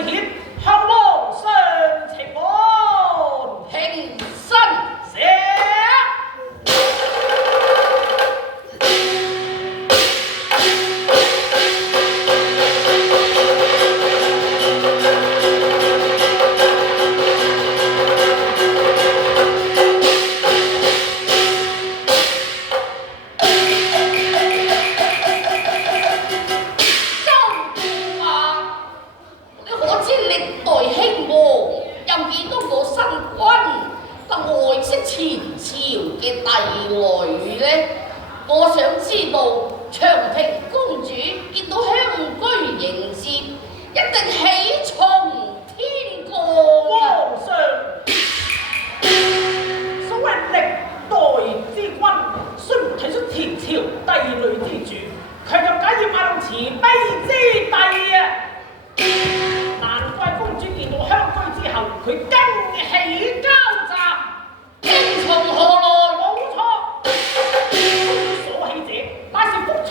獻，向皇上請安。平身。寫。我想知道長平公主見到香居迎接，一定喜從天降。皇上，所謂歷代之君，雖然睇出天朝帝女之主，卻又假以萬慈悲之帝啊！難怪公主見到香居之後，佢驚喜交集。驚從何來？冇錯，所喜者乃是服從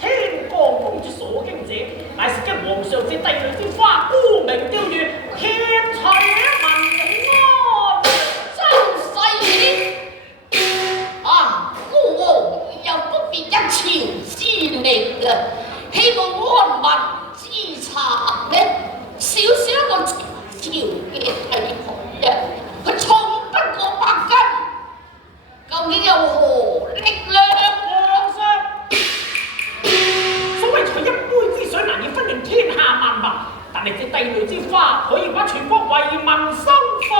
天降公主所經者，乃是驚皇上借帝女之花，沽名釣譽，天取民安。周世顯啊，孤王又不別一朝之力啦，希望安民之策呢，少少一個朝嘅帝女啊，佢從不過百斤，究竟有何力量？皇上，所謂取一杯之水難以分潤天下萬民，但係借帝女之花可以把全國為民收服。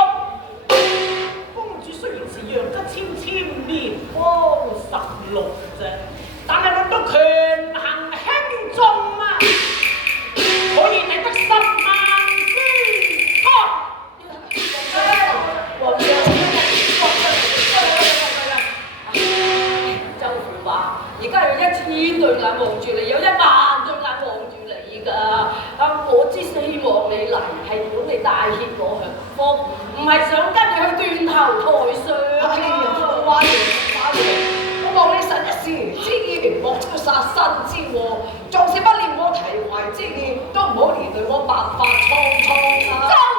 公主雖然是楊吉纖纖年方16啫，但係論到權衡輕重啊，可以抵得10萬之多。皇上，周父話：而家有1000對眼望住你，有1萬對眼望住你㗎。我之希望你嚟係本你帶挈我享福，唔係想跟你去斷頭台上。哎呀，花爺，我望你神一時之意，莫出殺身之禍，縱使不念我提攜之意，都唔好連累我白髮蒼蒼啊！